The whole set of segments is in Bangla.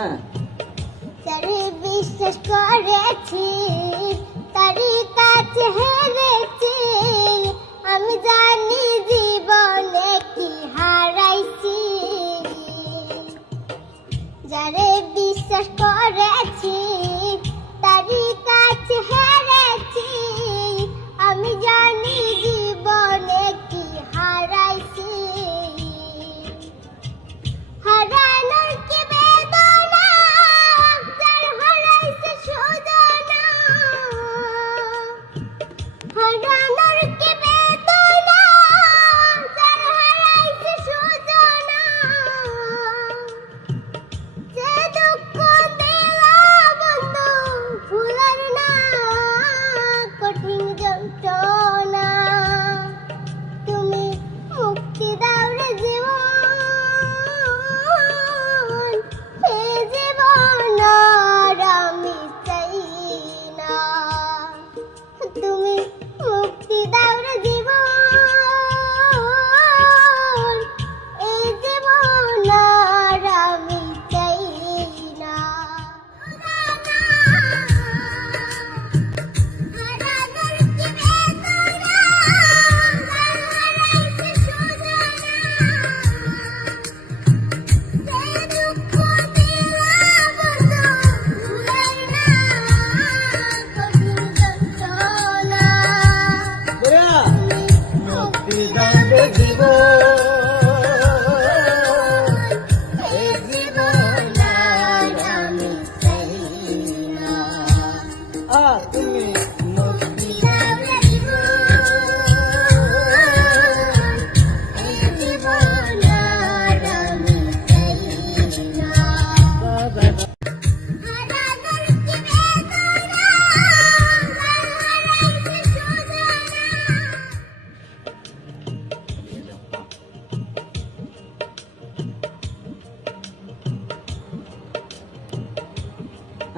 হ্যাঁ। তারে বিশ্বাস করেছি তারই কাছে হেরেছি। আমি জানি যে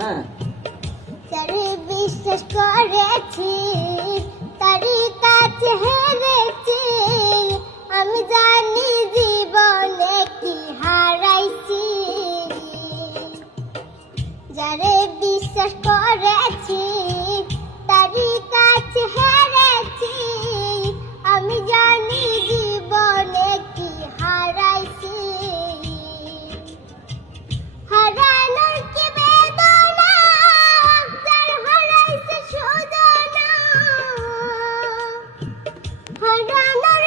হ্যাঁ। বিশ্বাস করেছি। Nagana